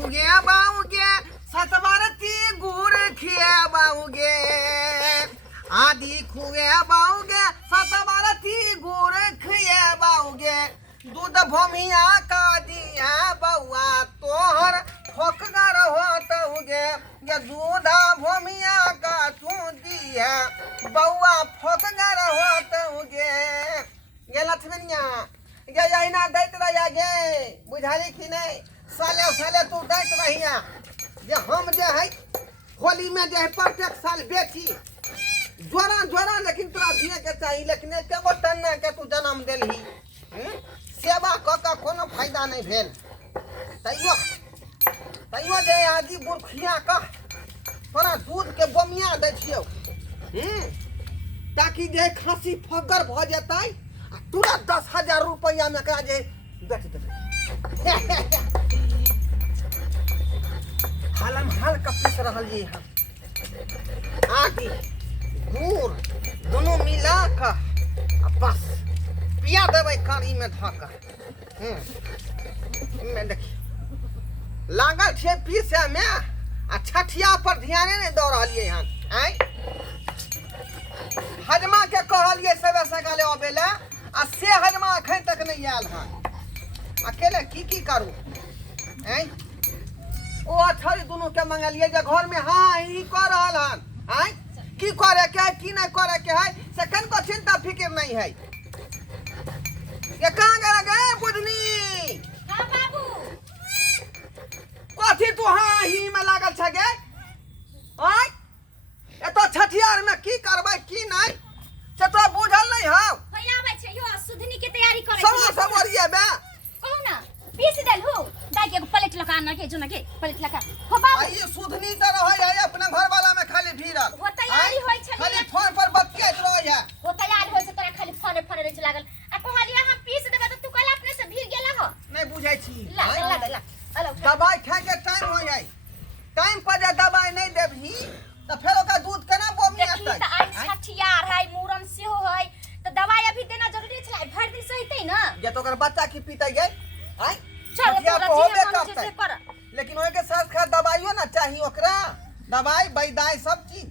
खुगे बाऊगे सतवारती गुड़ खिया बाऊगे आदि खुगे बाऊगे सतवारती गुड़ खिया बाऊगे दूध भमिया का दिया बउआ तोहर ठोकगर होत हुगे ये दूध भमिया का तू दिया बउआ ठोकगर होत हुगे ये लक्ष्मणिया ये यही दैत रहिया गे बुझाली कि नहीं साले साले तू दैत रहिया जे हम जे है होली में जे है प्रत्येक साल बेची जोरा जोरा लेकिन तोरा दिए के चाहिए लेकिन एकेगो टन्ना के तू जन्म देलही सेवा क के कोनो फायदा नहीं भेल तैयो तैयो जे आदि बुरखिया का तोरा दूध के बमिया दै छियौ ताकि जे खांसी फगर भ जेतै आ तुरंत 10,000 रुपया में एकरा जे बेच देबै हालम हाल का पीस रहल ये हम आदि गुड़ दोनों मिला के बस पिया देबै कड़ी में धक में देखिए लागल छे पीसे में आ छठिया पर ध्याने नहीं दऽ रहलिए हन आइ हजमा के कहलिए सबे सकाले अबेला आ से हजमा अखन तक नहीं आयल हन अकेले की करू आइ ओ अथरी दोनों के मंगलिए जे घर में हाँ ई कर रहल हन आइ की करे के है की नहीं करे के है से कनको चिंता फिक्र नहीं है ये कहाँ गए बुधनी हाँ बाबू कथी तू हाँ ही में लागल छ गे आय एतो छठियार में की करबै की नहीं से तो बुझल नहीं हो भैया आबै छै यो सुधनी के तैयारी करे सब समरिए बे कहू ना पीस देल हो दाई के प्लेट लगा आना के जोना के प्लेट लगा हो बाबू आई सुधनी त रहै है अपना घर वाला में खाली भीड़ल वो तैयारी होय छै खाली फोन पर बतियात रहै है वो तैयार होय छै तोरा खाली फोन रह छै लागल आ कहलिए हम पीस देबे त तू कल अपने से भीड़ गेला हो नहीं बुझै छी ला दवाई खाए के टाइम हो जाए टाइम पर जे दवाई नहीं देबही तो फिर ओका दूध केना बोमी देखी आतै त आई छठियार है मूरन सेहो है त दवाई अभी देना जरूरी छै भर दिन सहितै ना ये तो कर बच्चा की पीतै गई आइ चल छठिया तोरा तो जे होबे मन छै करतै से कर लेकिन ओए के साथ साथ दवाइयो ना चाहिए ओकरा दवाई बैदाई सब चीज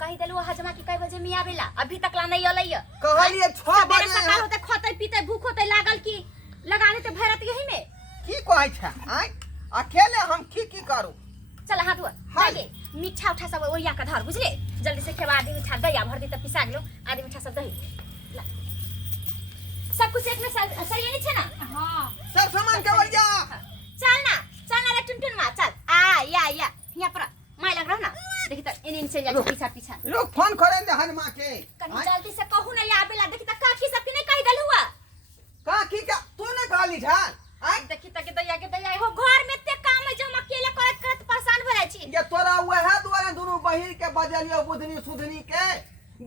कहि देलु हजमा की कई बजे में आवेला अभी तक ला नहीं अलैया कहलिए 6 सबेरे बजे सकाल होते खोते पीते भूख होते लागल की लगा लेते भरत यही में की कहै छै आइ अकेले हम की करू चल हाथ हुआ हाँ। जागे मीठा उठा सब ओरिया का धर बुझले जल्दी से खेवा आदि मीठा दया भर दी त पिसा गेलो आदि मीठा सब दही ला सब कुछ एक में सही नहीं छै ना हां सब सामान के ओरिया चल ना रे टुनटुन मा चल आ या यहां पर माय लग रहा ना देखि त इन से जा पीछा लोग फोन करे दे हनमा के कनी जल्दी से कहू ना आबेला देखि त काकी सब के नहीं कहि देल हुआ का की का तू ने कहली झाल आइ देखि त के दया हो घर में ते काम है जो हम अकेले करत परेशान भ जाय छी ये तोरा वहे दुआरे दुनू बहिर के बजलियो बुधनी सुधनी के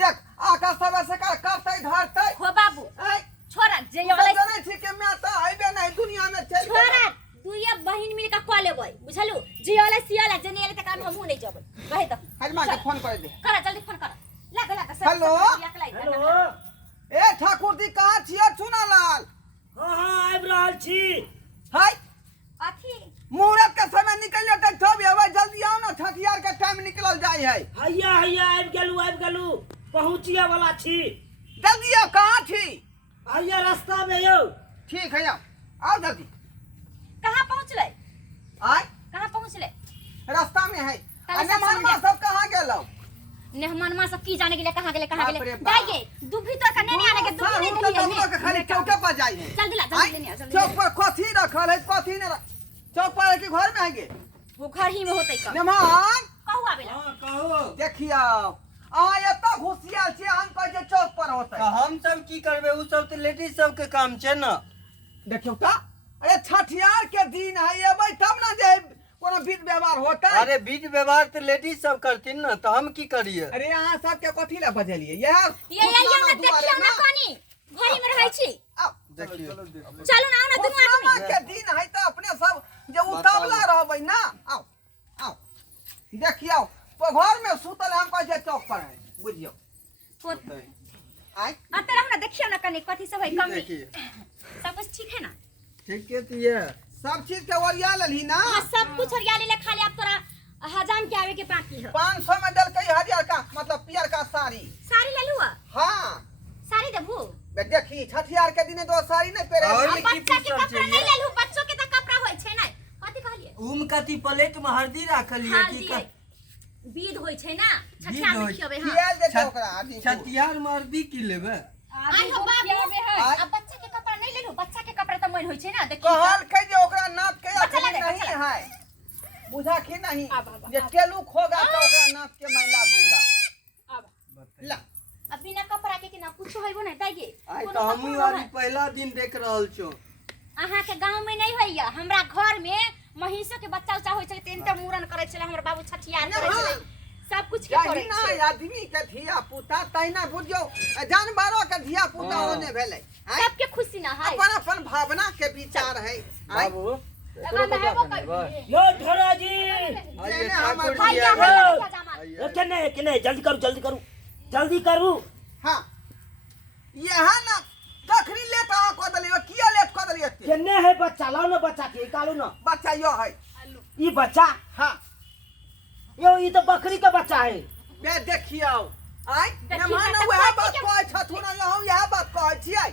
देख आका सब से करतै धरतै हो बाबू आइ छोरा जे ये वाला जाने छी के मैं तो आइबे नहीं दुनिया में चल छोरा दुइया बहिन मिल के कॉल लेबै बुझलु जियाला सियाला जनेले त काम हमहु नहीं जबै कहे त हजमा के फोन कर दे कर जल्दी फोन कर लगा हेलो हेलो ए ठाकुर जी कहाँ छियै चुनालाल हाँ आबि रहल छी हाय अथी मुहूर्त के समय निकल जेतै तब अबै जल्दी आओ ना छठियार के टाइम निकलल जाय है हैया आबि गेलू पहुँचिए वाला छी जल्दी आओ कहाँ छी हैया रास्ता में यौ ठीक है आओ जल्दी कहां पहुंचले आय कहां पहुंचले रास्ता में है कल अन्य सब मनवा समझा। सब कहाँ गेलौ नेहमानमा सब की जाने गेले कहां गेले बाप रे बाप। जाइए दुभी तो का नहीं आने के दुभी नहीं तो देखिए दोनों के खाली चौके पर जाई है जल्दी ला जल्दी लेने आ जल्दी चौक पर कथी रखल है कथी ने चौक पर है कि घर में आएंगे वो घर ही में होतै का मेहमान कहू आबेला हाँ कहो देखियो आ एता घुसियाल छी हम कहै छै चौक पर होतै हम सब की करबे उ सब त लेडीज सब के काम छै न देखियो त अरे छठियार के दिन है एबै तब ना जे कोनो विध व्यवहार होतै अरे बीज व्यवहार त लेडीज सब करथिन न त हम की करिए अरे अहाँ सब के कथी ला बजलिए यह ये ना देखियो ना कनी घरी में रहै छी देखियो चलू ना ना दुनू सामा आदमी के दिन है त अपने सब जे उतावला रहबै ना आओ देखियो तो घर में सुतल हम कहै छै चौक पर है बुझियो आइ आते रहो ना देखियो ना कनी कथी सब है कमी देखिए सब कुछ ठीक है ना ठीक है तो ये सब चीज के ओरिया लही ना। हाँ सब कुछ और ले खाली अब तोरा हजाम के आवे के बाकी है। 500 में दल कई हरियर का मतलब पियर का साड़ी। साड़ी ले लूआ। हाँ साड़ी देबू। बे देखी छठियार के दिने दो साड़ी नहीं पहरे। और अब बच्चा के कपड़ा नहीं ले लू, बच्चों के त कपड़ा होय छै ना। कथि कहलिए? उम कति प्लेट में हल्दी राखलिए हाँ की दिए। बीध होय छै ना, बीध छठियार में होय। खियबे। हां खियाल देते ओकरा आदमी को। छठियार में हल्दी की लेबे। आई हो बाबू। अब बच्चा के कपड़ा नहीं ले लू, बच्चा के कपड़ा त मन होय छै ना। देखी कहल के जे ओकरा नाप के बच्चा अखनी लगे, नहीं बच्चा है। बुझा के नहीं अब। जे केलू खोगा तो ओकरा नाप के मैं ला दूंगा। ला अब बिना कपड़ा के ना कुछ होइबो नहीं दाइए। आई तो हमहू आज पहला दिन देख रहल छौ। अहाँ के गांव में नहीं होइया, हमरा घर में महिषो के बच्चा उच्चा होय छै तेन त मूरन करे छले, हमर बाबू छठियार करे छले, सब कुछ के करे ना छै। आदमी के धिया पुता तैना बुझियो जानवरों के धिया पुता होने भेलै। सबके खुशी ना है। अपन अपन भावना के विचार है। बाबू लगा में है वो कर। यो धोरा जी आइए जेने हमर ठाकुर भाई जी क्या आए। है क्या जामा। केने जल्दी करू जल्दी करू जल्दी करू। हाँ यहाँ ना तखरी लेत आ को दलियो किया लेत को दलियो केने है बच्चा? लाओ ना बच्चा के निकालो ना। बच्चा यो है। ई बच्चा हाँ यो ई तो बकरी का बच्चा है। बे देखियो आई देखिए, न मान तो वह बच्ची बात के- कहै छथुन हम यह बात कहै छियै।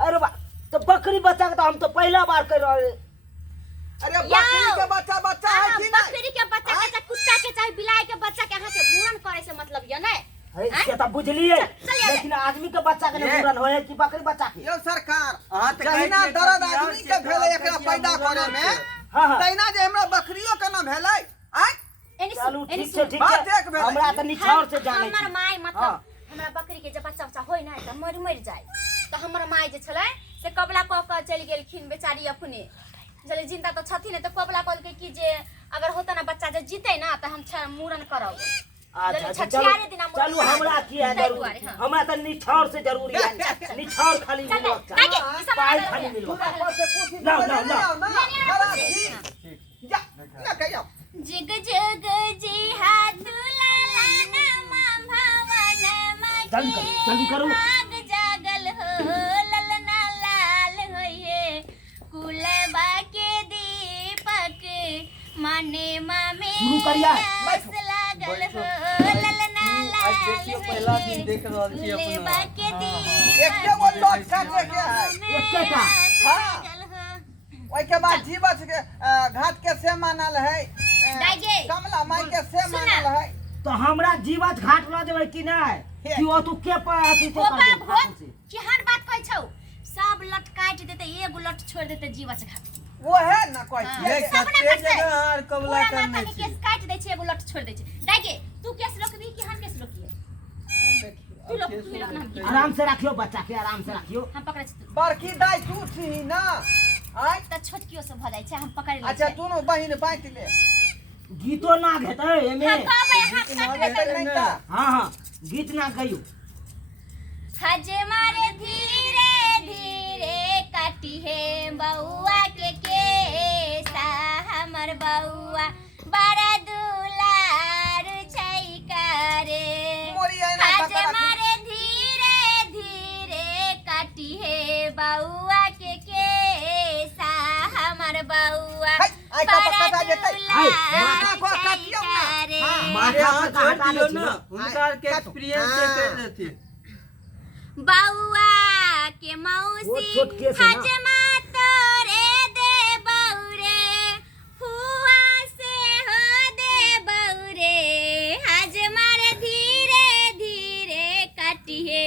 अरे बा तो बकरी बच्चा के तो हम तो पहला बार कर रहे। अरे बकरी के बच्चा बच्चा है कि नहीं? बकरी के बच्चा के चाहे कुत्ता के चाहे बिलाई के बच्चा के अहाँ के मूरन करे से मतलब ये नहीं। है से तो बुझलिए, चलिए। लेकिन आदमी के बच्चा के ये। मूरन होय कि बकरी बच्चा के? यो सरकार अहाँ तऽ कहै जहिना छियै दर्द छठियार आदमी के छै, भेलै तऽ एकरा कहै पैदा छियै करे में हाँ हाँ तहिना जे हमरा बकरियो के न भेलै। आई एनी चलू एनी ठीक छै ठीक बात है। एक भेलै। हमरा तो निछाड़ से जाने हमर छी। माय मतलब हाँ। हमरा बकरी के जब बच्चा होय ना त मर जाय त हमर माय जे छले से कबला क के चली गेलखिन बेचारी अपने। जले जिंदा तो छथिन त कबला कहल के कि जे अगर होता ना बच्चा जे जीते ना त हम मूरन करब। अच्छा छठियारे दिना मूरन चलू हमरा की है ताहि जरूरी? दुआरे, हाँ। हमरा तो निछाड़ से जरूरी है। निछाड़ खाली चल मिलक दाइए, चाहिए। ई सब पाई लगा खाली ले। मिलक। ना ना, ना, ना। खराब ठीक जा ना कहियो जग जग जी हाथ लालाना मां भवन जल्दी करो। आग जागल हो ललना लाल होइए कुलबा के दीपक माने मामे शुरू करिया। बस लागल हो ललना आज लाल देखियो पहला दिन देख रहल छी कुलबा अपना। के एके गो लोट काटे के है। एकेटा। हाँ। ओइ के बाद जीवछ के घाट के से मानल है। दाइगे। कमला माई के से सुना। मानल है। तो हमरा जीवत घाट ल जेबै कि नहीं? कि ओ तू के पर अथी से ओ कर बाप दे हो ठाकुर से? केहन बात कहै छौ? सब लट काट देते एगो लट छोड़ देते जीवछ खा। वो है ना कोई हाँ। ये सब कते ना करतै। जगह आर कबला पूरा करने माथा के छी। केस काट दै छै एगो लट छोड़ दै छै। दाइगे तू केस रोकबी कि हम केस रोकिए? तू रोक तू रोक ना हम की। आराम से रखियो बच्चा के, आराम से रखियो। हम पकड़ै छी तू। बड़की दाई तू छी ना। आई त छोटकियो से भ जाइ छै हम पकड़ लै अच्छा छै। तू बहिन बांट ले। गीतो ना घेतै एमे। हम कहबै हाथ काट बेटा देतै। नहीं ता हाँ हाँ गीत ना गइयो। हज मारे धीरे धीरे काटी है बउआ के केसा हमर बउआ बड़ा दुलार छै करे। मोरी है ना हज पकड़ा। मारे धीरे धीरे काटी है बउआ के केसा हमर बउआ हाय, आई का बड़ा पकड़ा जेतै। हाय, दुलार माथा को छै काटियो ना। करे। हाँ, मारे माथा हाथ पर छोड़ काटा दियो लै छी ना। ना। हुनका के एक्सपीरियंस से हाँ। कर देती। बउआ के वो मौसी छोटके से ना। हजमा तोरे दे बौरे फुआ से हो दे बौरे हजमा रे धीरे धीरे काटिए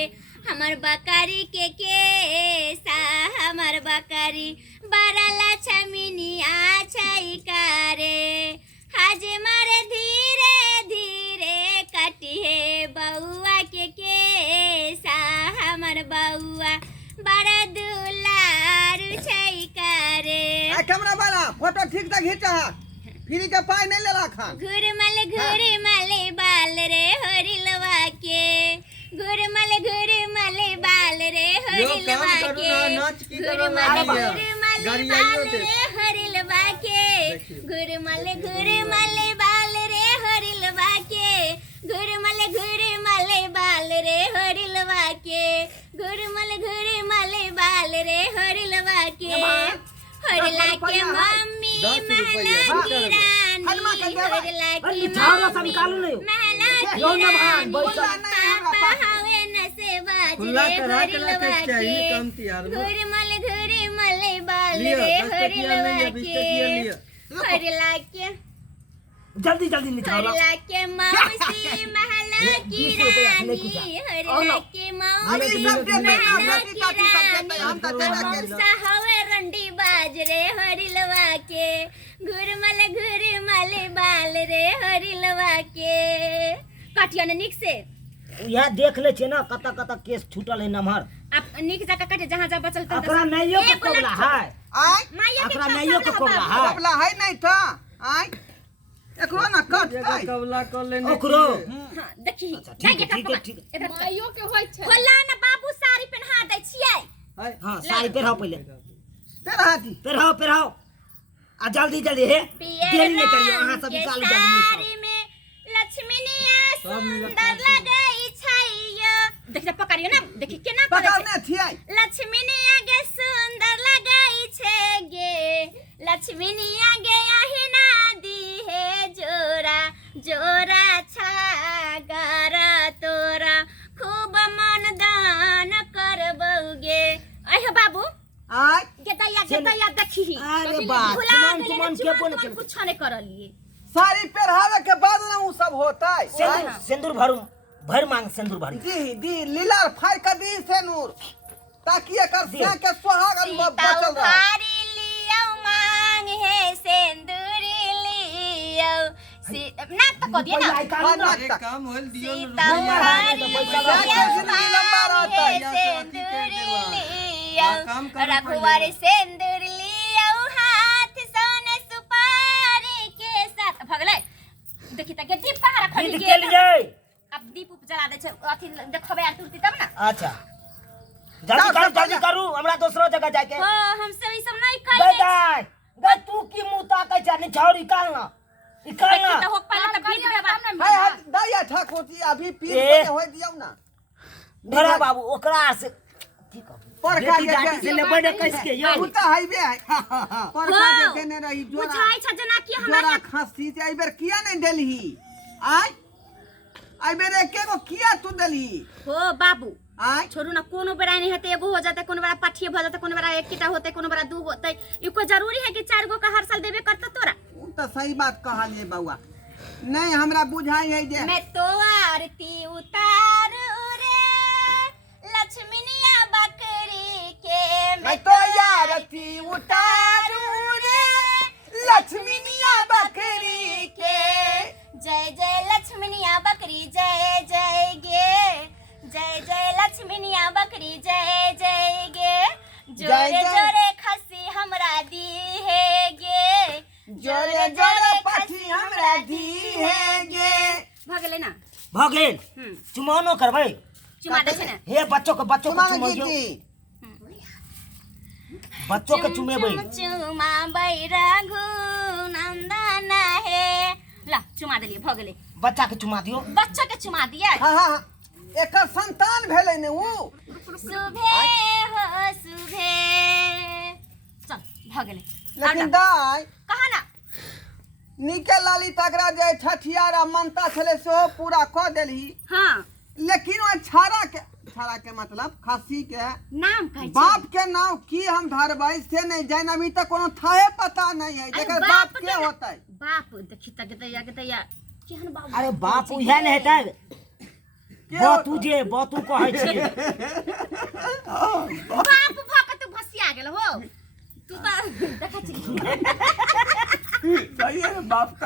हमर बकरी के केसा हमर बकरी बड़ा लक्ष्मीनी आछई करे। हजमा रे धीरे धीरे काटिए बउआ के केसा हमर बउआ बड़ा दुलार छै करे। आ कैमरा वाला फोटो ठीक से खींचा है। फ्री के पाई नहीं लेला खान। घुरमल बाल रे हरिलवा के घुरमल बाल रे हरिलवा काम करू के ना, नाच की तरह घुरमल नाचिए। बाल गरियाइयो दे। रे हरिलवा के देखिए। घुरमल बाल रे हरिलवा के घुरमल बाल रे हरिलवा के घुरमल बाल रे हरिलवा के हरला के मम्मी 10 महला रुपया, की हाँ। रानी हनुमान के देवा। हरला अरे की निछावरा सा निकालो नहीं महला की यो ना भान, रानी बैठ जा। पापा हवे न से बाज खुला रे करा के हरिलवा लाके चाहिए के काम तैयार में। घुरमल बाल लिया, रे 10 टकिया हरिलवा लिया, 20 टकिया लिया। के हरला के जल्दी जल्दी निछावरा हरला के मौसी महला ये की 20 रुपया से नहीं रानी कुछ। हरला के अभी मौसी सब देते हैं, महला बेटी की काटी सब देते हैं, हम तो देना के मौसा हवे रंडी बाज रे हरिलवा के घुरमल बाल रे हरिलवा के काटिया ने निक से यह देख ले छे ना कता कता केस छूटल है नमहर आप निक जाकर काटे जहां जहां बचल तहां अकरा नैयो के कोबला है आय माया के अकरा नैयो के कोबला है कबला है नहीं था आय एकरो ना कट जगह कबला कर लेने ओकरो हां देखी ठीक है ठीक है ठीक है मायो के होय छै होला ना बाबू साड़ी पहना दै छियै है। हां साड़ी पहराओ पहले तेरा हाथी पहराओ आ जल्दी जल्दी है देरी नहीं करियो अहां सब निकालू जल्दी निकालो साड़ी में लक्ष्मीनिया सब मिलत सुंदर लगई छैया देखि पकड़ियो ना देखि केना करे छै पकड़ने थिए लक्ष्मीनिया गे सुंदर लगई छै गे लक्ष्मीनिया गे अहिना दी है जोरा जोरा छागर तोरा खूब मन दान करबौगे अहे बाबू आय गेतैया देखी अरे बा चुमान के बोल के कुछ नहीं करलिए साड़ी पहरावे के बाद ना उ सब होता है सिंदूर भर मांग सिंदूर भर दी लीला फाड़ के दी सेनूर ताकि एकर से के सुहागन बचल रहे भारी लियो मांग है सिंदूरी लियो ना तो को दिया ना एक काम होल दियो न सीता रुपया। भारी जिंदगी लंबा रहता है सिंदूरी लियो काम करना रखवारी सिंदूर लियो हाथ सोने सुपारी के साथ भगले देखि त के दीप कहां रखली दीदी के के लिए अब दीप उप जला दे छै अथी देखबे आ तुरती तब ना अच्छा जल्दी करू हमरा दूसरो जगह जाके हो हम सब ई सब नहीं गई खाई दाई गई तू की मुंह ताकै छ निछाउरी निकालना तो हो पहले तो बीत में हाय हाय दैया ठाकुर अभी पीर ए। पे होय दियौ ना धरा बाबू ओकरा से की कहू पर बेटी डाटी से लेबै न कैस के यो उ त हाईवे है पर का जे देने रही जोरा बुझाई छ जना कि जोरा हमरा खांसी से एबर किया नहीं देलही आय एबर एके गो किया तू देलही हो बाबू आय छोड़ू ना कोनो बेरा नहीं हेते एगो हो जाते कोनो बेरा पाठिए भ जाते कोनो बेरा एक किटा होते कोनो बेरा दू होते ई को जरूरी है कि 4 गो का हर साल देबे करता तोरा उ त सही बात कहलिए बउआ नहीं हमरा बुझाई है जे मैं तो आरती उतारू रे लक्ष्मीनिया बकरी के मैं तो यारती उतारू रे लक्ष्मीनिया बकरी के जय जय लक्ष्मीनिया बकरी जय जय गे जय जय लक्ष्मीनिया बकरी जय जय गे जोरे जय। जोरे खसी हमरा दी है गे जोरे जोरे पठी हमरा दी है गे भगले ना भ गेल चुमानो करबै चुमा दे छै ना हे बच्चों को तुम्हारा चुमाइयो की बच्चों के चुमेबै चुमा बैराघु नंदन है ला चुमा देलिए भगले बच्चा के चुमा दियो बच्चा के चुमा दिया हां हां एकर संतान भेलै ने उ सुबह हो सुबह चल भगले लेकिन दाई कहा ना निके लाली तकरा जे छठियारा मनता छले सेहो पूरा क देलही हाँ लेकिन ओ छाड़ा के मतलब खस्सी के नाम कह बाप के नाम की हम धरबै से नहीं जान अभी तक कोनो थाहे पता नहीं है जेकर बाप के होतै बाप देखी तक दैया केहन बाप अरे बाप उहे ने हेतै बतू कहै छी बाप भक तू भसिया गेल हो तू तो देखा छी सही है बाप